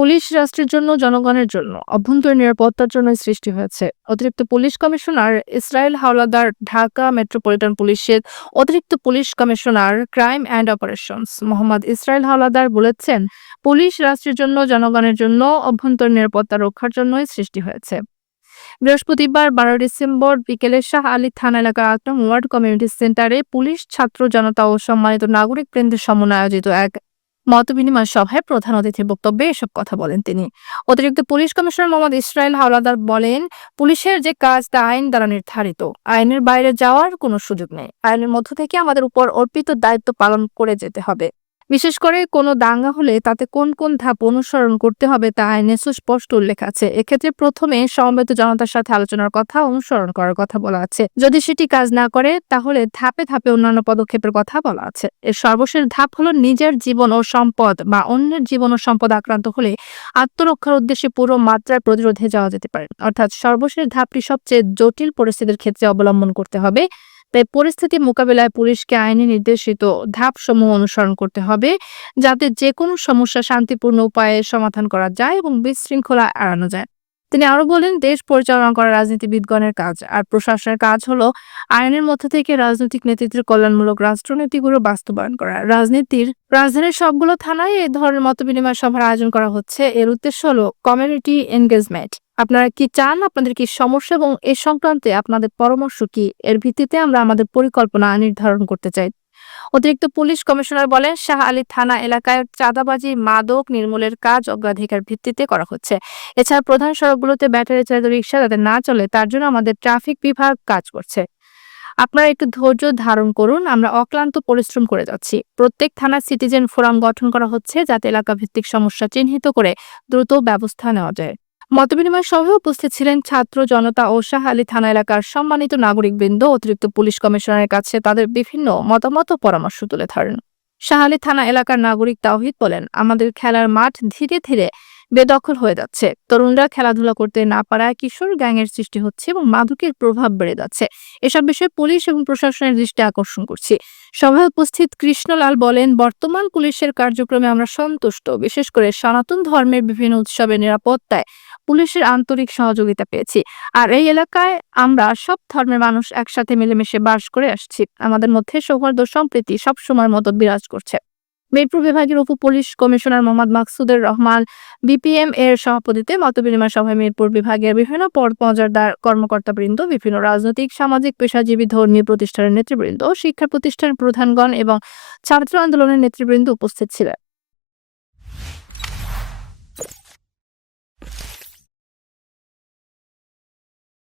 Police রাষ্ট্রের জন্য, জনগণের জন্য, অভ্যন্তরীণ নিরাপত্তার জন্যই সৃষ্টি হয়েছে। অতিরিক্ত police commissioner Israel Howlader, Dhaka metropolitan পুলিশের অতিরিক্ত police commissioner crime and operations Mohammad Israel Howlader বলেছেন, পুলিশ রাষ্ট্রের জন্য, জনগণের জন্য, অভ্যন্তরীণ নিরাপত্তা রক্ষার জন্যই সৃষ্টি হয়েছে। বৃহস্পতিবার 12 ডিসেম্বর বিকেলে শাহ আলী থানা এলাকার ৮ নং ওয়ার্ড কমিউনিটি সেন্টারে পুলিশ, ছাত্র জনতা ও সম্মানিত নাগরিক বৃন্দের সমন্বয়ে আয়োজিত এক মতবিনিময় সভায় প্রধান অতিথির বক্তব্যে এসব কথা বলেন তিনি। অতিরিক্ত police commissioner Mohammad Israel Howlader বলেন, পুলিশের যে কাজ তা আইন দ্বারা নির্ধারিত। আইনের বাইরে যাওয়ার কোনো সুযোগ নেই। আইনের মধ্য থেকে আমাদের উপর অর্পিত দায়িত্ব পালন করে যেতে হবে। বিশেষ করে কোনো দাঙ্গা হলে তাতে কোন কোন ধাপ অনুসরণ করতে হবে তা আইনে সুস্পষ্ট উল্লেখ আছে। এক্ষেত্রে প্রথমে সমবেত জনতার সাথে আলোচনার কথা, অনুসরণ করার কথা বলা আছে। যদি সেটি কাজ না করে তাহলে ধাপে ধাপে অন্যান্য পদক্ষেপের কথা বলা আছে। এর সর্বশেষ ধাপ হলো নিজের জীবন ও সম্পদ বা অন্যের জীবন ও সম্পদ আক্রান্ত হলে আত্মরক্ষার উদ্দেশ্যে পুরো মাত্রায় প্রতিরোধে যাওয়া যেতে পারে। অর্থাৎ সর্বশেষ ধাপটি সবচেয়ে জটিল পরিস্থিতির ক্ষেত্রে অবলম্বন করতে হবে। তাই পরিস্থিতি মোকাবিলায় পুলিশকে আইনে নির্দেশিত ধাপসমূহ অনুসরণ করতে হবে, যাতে যেকোনো সমস্যা শান্তিপূর্ণ উপায়ে সমাধান করা যায় এবং বিশৃঙ্খলা এড়ানো যায়। তিনি আরো বলেন, দেশ পরিচালনা করা রাজনীতিবিদগণের কাজ, আর প্রশাসনের কাজ হলো আইনের মধ্যে থেকে রাজনৈতিক নেতৃত্বের কল্যাণমূলক রাষ্ট্রনীতিগুলো বাস্তবায়ন করা। রাজধানীর সবগুলো থানায় এই ধরনের মতবিনিময় সভার আয়োজন করা হচ্ছে। এর উদ্দেশ্য হলো কমিউনিটি এনগেজমেন্ট। আপনারা কি চান, আপনাদের কি সমস্যা এবং এ সংক্রান্তে আপনাদের পরামর্শ কি, এর ভিত্তিতে আমরা আমাদের পরিকল্পনা নির্ধারণ করতে চাই। অতিরিক্ত পুলিশ কমিশনার বলেন, শাহ আলী থানা এলাকায় চাঁদাবাজি, মাদক নির্মূলের কাজ অগ্রাধিকার ভিত্তিতে করা হচ্ছে। এছাড়া প্রধান সড়কগুলোতে ব্যাটারি চালিত রিকশা যাতে না চলে তার জন্য আমাদের ট্রাফিক বিভাগ কাজ করছে। আপনারা একটু ধৈর্য ধারণ করুন, আমরা অক্লান্ত পরিশ্রম করে যাচ্ছি। প্রত্যেক থানায় সিটিজেন ফোরাম গঠন করা হচ্ছে, যাতে এলাকা ভিত্তিক সমস্যা চিহ্নিত করে দ্রুত ব্যবস্থা নেওয়া যায়। মতবিনিময় সভায় উপস্থিত ছিলেন ছাত্র জনতা ও শাহ আলী থানা এলাকার সম্মানিত নাগরিকবৃন্দ। অতিরিক্ত পুলিশ কমিশনারের কাছে তাদের বিভিন্ন মতামত ও পরামর্শ তুলে ধরেন। শাহ আলী থানা এলাকার নাগরিক তাওহিদ বলেন, আমাদের খেলার মাঠ ধীরে ধীরে বেদখল হয়ে যাচ্ছে। তরুণরা খেলাধুলা করতে না পারায় কিশোর গ্যাংয়ের সৃষ্টি হচ্ছে এবং মাদকের প্রভাব বেড়ে যাচ্ছে। এসব বিষয়ে পুলিশ এবং প্রশাসনের দৃষ্টি আকর্ষণ করছি। সভায় উপস্থিত কৃষ্ণলাল বলেন, বর্তমান পুলিশের কার্যক্রমে আমরা সন্তুষ্ট। বিশেষ করে সনাতন ধর্মের বিভিন্ন উৎসবের নিরাপত্তায় পুলিশের আন্তরিক সহযোগিতা পেয়েছি। আর এই এলাকায় আমরা সব ধর্মের মানুষ একসাথে মিলেমিশে বাস করে আসছি। আমাদের মধ্যে সৌহার্দ্য সম্প্রীতি সবসময়ের মতো বিরাজ করছে। মিরপুর বিভাগের উপ police commissioner Mohammad Maksudur Rahman BPM এর সভাপতিত্বে মতবিনিময় সভায় মিরপুর বিভাগের বিভিন্ন পর্যায়ের কর্মকর্তাবৃন্দ, বিভিন্ন রাজনৈতিক, সামাজিক, পেশাজীবী, ধর্মীয় প্রতিষ্ঠানের নেতৃবৃন্দ, শিক্ষা প্রতিষ্ঠানের প্রধানগণ এবং ছাত্র আন্দোলনের নেতৃবৃন্দ উপস্থিত ছিলেন।